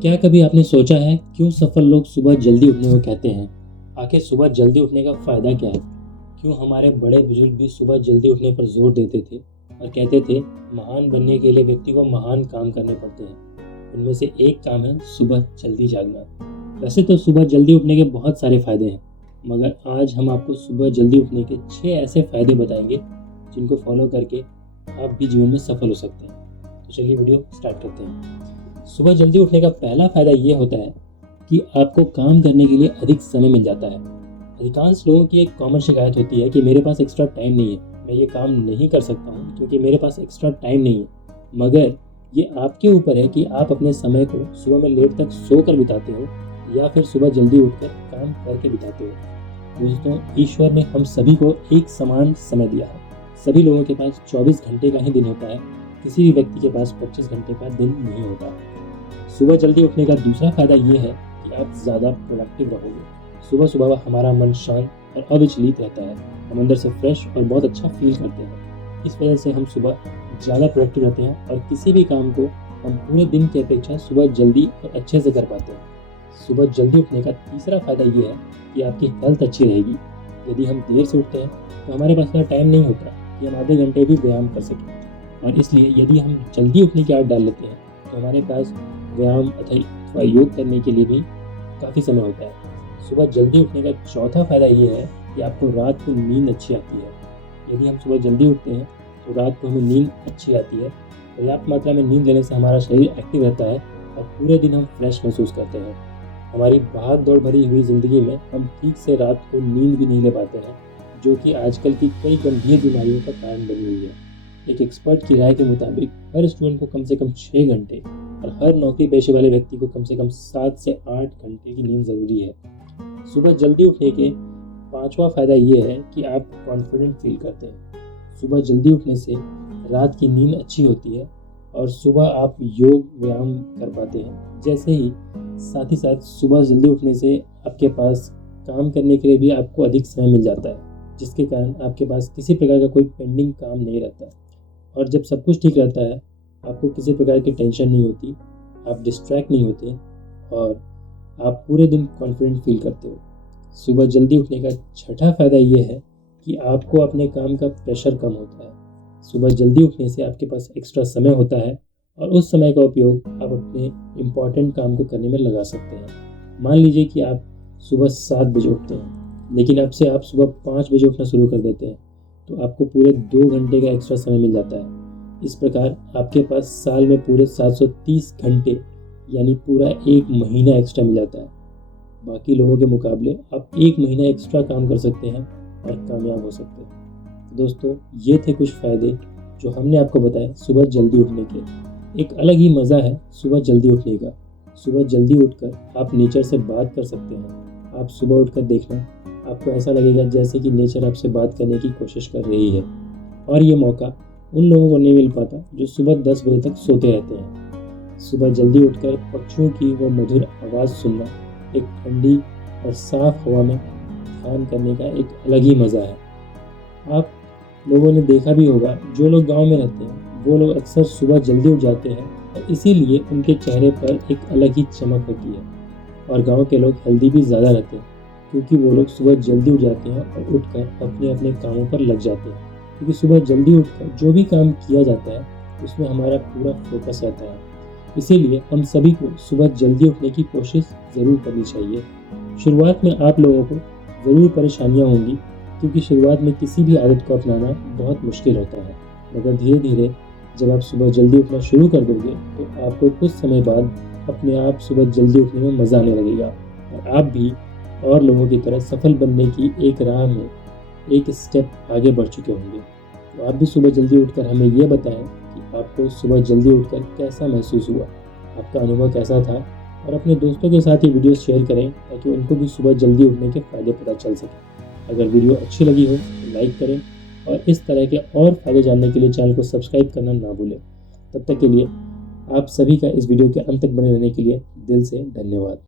क्या कभी आपने सोचा है क्यों सफल लोग सुबह जल्दी उठने को कहते हैं? आखिर सुबह जल्दी उठने का फ़ायदा क्या है? क्यों हमारे बड़े बुजुर्ग भी सुबह जल्दी उठने पर जोर देते थे और कहते थे महान बनने के लिए व्यक्ति को महान काम करने पड़ते हैं। उनमें से एक काम है सुबह जल्दी जागना। वैसे तो सुबह जल्दी उठने के बहुत सारे फ़ायदे हैं, मगर आज हम आपको सुबह जल्दी उठने के 6 ऐसे फ़ायदे बताएंगे जिनको फॉलो करके आप भी जीवन में सफल हो सकते हैं। तो चलिए वीडियो स्टार्ट करते हैं। सुबह जल्दी उठने का पहला फ़ायदा ये होता है कि आपको काम करने के लिए अधिक समय मिल जाता है। अधिकांश लोगों की एक कॉमन शिकायत होती है कि मेरे पास एक्स्ट्रा टाइम नहीं है, मैं ये काम नहीं कर सकता हूँ क्योंकि मेरे पास एक्स्ट्रा टाइम नहीं है। मगर ये आपके ऊपर है कि आप अपने समय को सुबह में लेट तक सोकर बिताते हो या फिर सुबह जल्दी उठकर काम करके बिताते हो। दोस्तों, ईश्वर ने हम सभी को एक समान समय दिया है। सभी लोगों के पास 24 घंटे का ही दिन होता है, किसी भी व्यक्ति के पास 25 घंटे का दिन नहीं होता। सुबह जल्दी उठने का दूसरा फायदा ये है कि आप ज़्यादा प्रोडक्टिव रहोगे। सुबह सुबह हमारा मन शांत और अविचलित रहता है, हम अंदर से फ्रेश और बहुत अच्छा फील करते हैं। इस वजह से हम सुबह ज़्यादा प्रोडक्टिव रहते हैं और किसी भी काम को हम पूरे दिन की अपेक्षा सुबह जल्दी और अच्छे से कर पाते हैं। सुबह जल्दी उठने का तीसरा फायदा ये है कि आपकी हेल्थ अच्छी रहेगी। यदि हम देर से उठते हैं तो हमारे पास इतना टाइम नहीं होता कि हम आधे घंटे भी व्यायाम कर सकें, और इसलिए यदि हम जल्दी उठने की आदत डाल लेते हैं तो हमारे पास व्यायाम अथवा योग करने के लिए भी काफ़ी समय होता है। सुबह जल्दी उठने का चौथा फ़ायदा ये है कि आपको रात को नींद अच्छी आती है। यदि हम सुबह जल्दी उठते हैं तो रात को हमें नींद अच्छी आती है। पर्याप्त मात्रा में नींद लेने से हमारा शरीर एक्टिव रहता है और पूरे दिन हम फ्रेश महसूस करते हैं। हमारी भाग दौड़ भरी हुई ज़िंदगी में हम ठीक से रात को नींद भी नहीं ले पाते हैं, जो कि आजकल की कई गंभीर बीमारियों का कारण बनी हुई है। एक एक्सपर्ट की राय के मुताबिक हर स्टूडेंट को कम से कम 6 घंटे और हर नौकरी पेशे वाले व्यक्ति को कम से कम 7 से 8 घंटे की नींद ज़रूरी है। सुबह जल्दी उठने के पांचवा फ़ायदा ये है कि आप कॉन्फिडेंट फील करते हैं। सुबह जल्दी उठने से रात की नींद अच्छी होती है और सुबह आप योग व्यायाम कर पाते हैं। जैसे ही साथ ही साथ सुबह जल्दी उठने से आपके पास काम करने के लिए भी आपको अधिक समय मिल जाता है, जिसके कारण आपके पास किसी प्रकार का कोई पेंडिंग काम नहीं रहता। और जब सब कुछ ठीक रहता है, आपको किसी प्रकार की टेंशन नहीं होती, आप डिस्ट्रैक्ट नहीं होते और आप पूरे दिन कॉन्फिडेंट फील करते हो। सुबह जल्दी उठने का छठा फ़ायदा ये है कि आपको अपने काम का प्रेशर कम होता है। सुबह जल्दी उठने से आपके पास एक्स्ट्रा समय होता है और उस समय का उपयोग आप अपने इम्पॉर्टेंट काम को करने में लगा सकते हैं। मान लीजिए कि आप सुबह 7 बजे उठते हैं, लेकिन अब से आप सुबह 5 बजे उठना शुरू कर देते हैं, तो आपको पूरे 2 घंटे का एक्स्ट्रा समय मिल जाता है। इस प्रकार आपके पास साल में पूरे 730 घंटे यानी पूरा 1 महीना एक्स्ट्रा मिल जाता है। बाकी लोगों के मुकाबले आप 1 महीना एक्स्ट्रा काम कर सकते हैं और कामयाब हो सकते हैं। दोस्तों, ये थे कुछ फ़ायदे जो हमने आपको बताए सुबह जल्दी उठने के। एक अलग ही मज़ा है सुबह जल्दी उठने का। सुबह जल्दी उठकर आप नेचर से बात कर सकते हैं। आप सुबह उठकर देखना, आपको ऐसा लगेगा जैसे कि नेचर आपसे बात करने की कोशिश कर रही है। और ये मौका उन लोगों को नहीं मिल पाता जो सुबह 10 बजे तक सोते रहते हैं। सुबह जल्दी उठकर पक्षियों की वो मधुर आवाज़ सुनना, एक ठंडी और साफ हवा में ध्यान करने का एक अलग ही मज़ा है। आप लोगों ने देखा भी होगा, जो लोग गांव में रहते हैं वो लोग अक्सर सुबह जल्दी उठ जाते हैं और इसीलिए उनके चेहरे पर एक अलग ही चमक होती है। और गाँव के लोग हेल्दी भी ज़्यादा रहते हैं क्योंकि वो लोग सुबह जल्दी उठ जाते हैं और उठकर अपने अपने कामों पर लग जाते हैं। क्योंकि सुबह जल्दी उठकर जो भी काम किया जाता है उसमें हमारा पूरा फोकस रहता है। इसीलिए हम सभी को सुबह जल्दी उठने की कोशिश ज़रूर करनी चाहिए। शुरुआत में आप लोगों को ज़रूर परेशानियां होंगी, क्योंकि शुरुआत में किसी भी आदत को अपनाना बहुत मुश्किल होता है। मगर धीरे धीरे जब आप सुबह जल्दी उठना शुरू कर दोगे तो आपको कुछ समय बाद अपने आप सुबह जल्दी उठने में मज़ा आने लगेगा और आप भी और लोगों की तरह सफल बनने की एक राह में एक स्टेप आगे बढ़ चुके होंगे। तो आप भी सुबह जल्दी उठकर हमें ये बताएं कि आपको सुबह जल्दी उठकर कैसा महसूस हुआ, आपका अनुभव कैसा था, और अपने दोस्तों के साथ ये वीडियो शेयर करें ताकि उनको भी सुबह जल्दी उठने के फ़ायदे पता चल सके। अगर वीडियो अच्छी लगी हो तो लाइक करें और इस तरह के और फ़ायदे जानने के लिए चैनल को सब्सक्राइब करना ना भूलें। तब तक के लिए आप सभी का इस वीडियो के अंत तक बने रहने के लिए दिल से धन्यवाद।